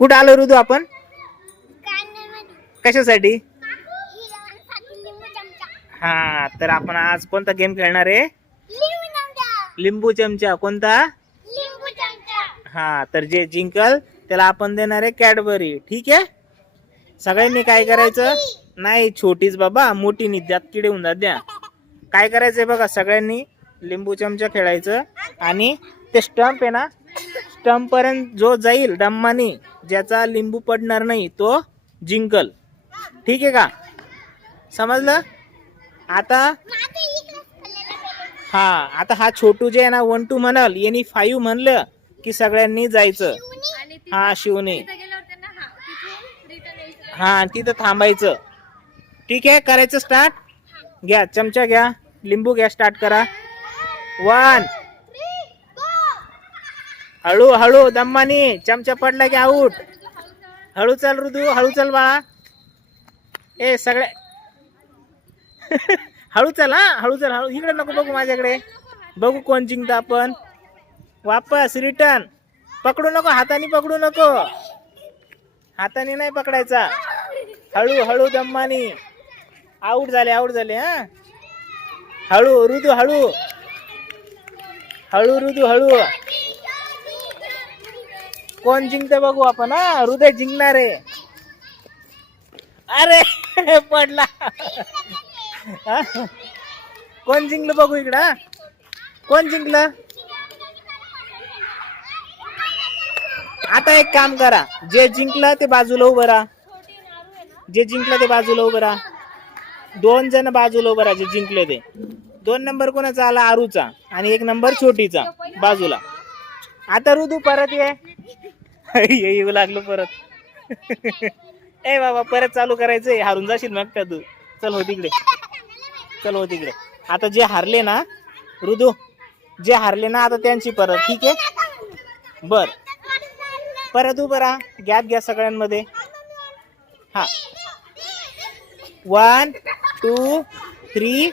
कुठं आलो ऋतू आपण? कशासाठी? हा, तर आपण आज कोणता गेम खेळणार आहे? लिंबू चमचा. कोणता? हा, तर जे जिंकल त्याला आपण देणार आहे कॅडबरी. ठीक आहे. सगळ्यांनी काय करायचं? नाही, छोटीच बाबा, मोठी नाही, त्यात किडे होऊन जात द्या. काय करायचंय बघा, सगळ्यांनी लिंबू चमचा खेळायचं आणि ते स्टंप आहे ना, स्टंप पर्यंत जो जाईल डम्मानी, ज्याचा लिंबू पडणार नाही तो जिंकल. ठीक आहे का? समजलं? आता हा छोटू जे आहे ना 1 2 म्हणाल, यांनी 5 म्हणलं की सगळ्यांनी जायचं. हा, शिवने. हा, तिथं थांबायचं. ठीक आहे, करायचं स्टार्ट. घ्या चमचा, घ्या लिंबू, घ्या, स्टार्ट करा. 1. हळू हळू दम्मानी, चमचा पडला की आऊट. हळू चल ऋतू, हळू चल बाळा. ए सगळे हळू चल. हा, हळू चल, हळू. इकडे नको बघू, माझ्याकडे बघू कोण जिंकत. आपण वापस रिटर्न. पकडू नको, हाताने पकडू नको, हाताने नाही पकडायचा. हळू हळू दम्मानी. आऊट झाले, आऊट झाले. हा, हळू ऋतू, हळू हळू ऋतू, हळू. कोण जिंकते बघू आपण. हा, हृदय जिंकणार आहे. अरे पडला. कोण जिंकलं बघू इकडं. कोण जिंकलं? आता एक काम करा, जे जिंकलं ते बाजूला उभं राहा. जे जिंकलं ते बाजूला उभं राहा. 2 जण बाजूला उभं राहा. जे जिंकले ते 2 नंबर कोणाचा आला? आरूचा. आणि 1 नंबर छोटीचा बाजूला. आता ऋतू परत ये. येऊ लागलो परत. ए बाबा, परत चालू करायचंय. हारून जाशील मग का तू. चल हो तिकडे, चल हो तिकडे. आता जे हारले ना ऋतू, जे हारले ना, आता त्यांची परत. ठीक आहे, बर. परत उभं राहा, गॅप घ्या सगळ्यांमध्ये. हा, 1 2 3.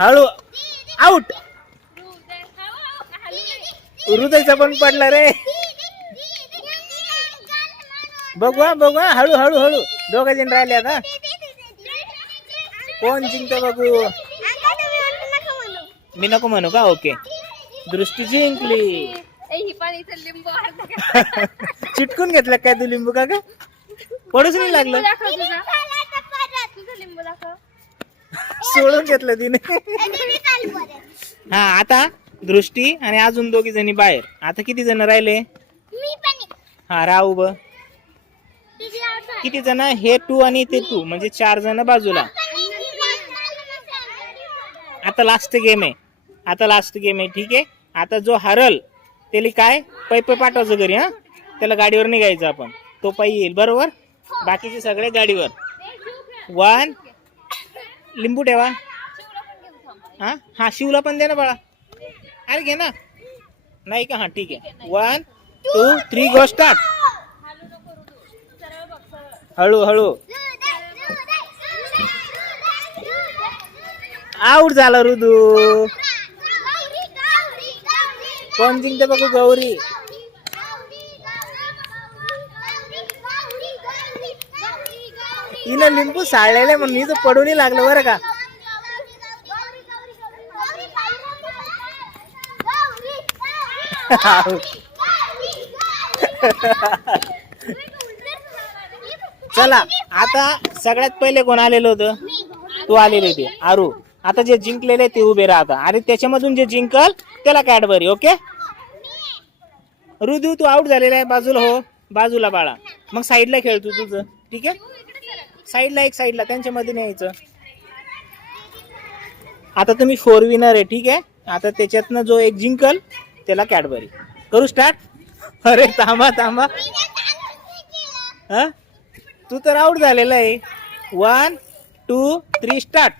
हळू. आउट. हृदयचा पण पडला रे. बघू बघू, हळू हळू हळू. 2 जण राहिले आता. कोण जिंकतो बघू. मी नको म्हणू का? ओके, दृष्टी जिंकली. चिटकून घेतला काय तू लिंबू? का पडूच नाही लागलं. सोडून घेतलं तिने. हा, आता दृष्टी आणि अजून 2 जणी बाहेर. आता किती जण राहिले? हा, राहा उभं. किती जण? हे 2 आणि ते 2, म्हणजे 4 जण बाजूला. आता लास्ट गेम आहे. आता लास्ट गेम आहे. ठीक आहे, आता जो हरल त्याला काय पै पाठवायचं घरी. हा, त्याला गाडीवर निघायचं आपण. तो पै येईल बरोबर. बाकीचे सगळे गाडीवर. 1. लिंबू ठेवा. हा हा, शिवला पण दे ना बाळा. अरे घे ना. नाही का? हा, ठीक आहे. 1 2 3 गो स्टार्ट. हळू हळू. आऊट झाला ऋतू. कोण जिंकते बघू? गौरी. तिने लिंबू साळलेले म्हणून मी तर पडूनही लागलं बरं का. चला, आता सगळ्यात पहिले कोण आलेलं होतं? तू आलेले होते, आरू. आता जे जिंकलेले ते उभे राहता आणि त्याच्यामधून जे जिंकल त्याला कॅडबरी. ओके ऋतू, तू आउट झालेला आहे. बाजूला हो, बाजूला बाळा. मग साईडला खेळ तू तुझं. ठीक आहे, साईडला, एक साईडला, त्यांच्या मध्ये न्यायचं. आता तुम्ही 4 विनर आहे. ठीक आहे, आता त्याच्यातनं जो एक जिंकल त्याला कॅडबरी. करू स्टार्ट. अरे थांबा थांबा. हा, तू तर आउट झालेला आहे. 1 2 3 स्टार्ट.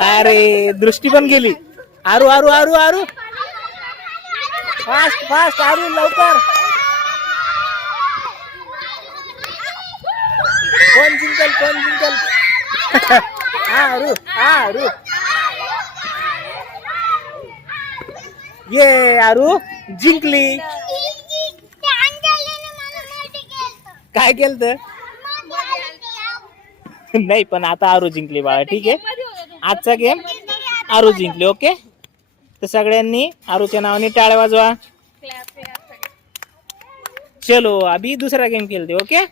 अरे दृष्टी पण गेली. आरू आरू आरू आरू, फास्ट फास्ट आरू, लवकर. कोण जिंकल कोण जिंकल? आरू आरू ये आरू जिंकली. काय केलं? नाही पण आता आरू जिंकली बाळा. ठीक आहे, आजचा गेम आरू जिंकली. ओके, तर सगळ्यांनी आरूच्या नावाने टाळ्या वाजवा. चलो अभी दूसरा गेम खेलते. ओके.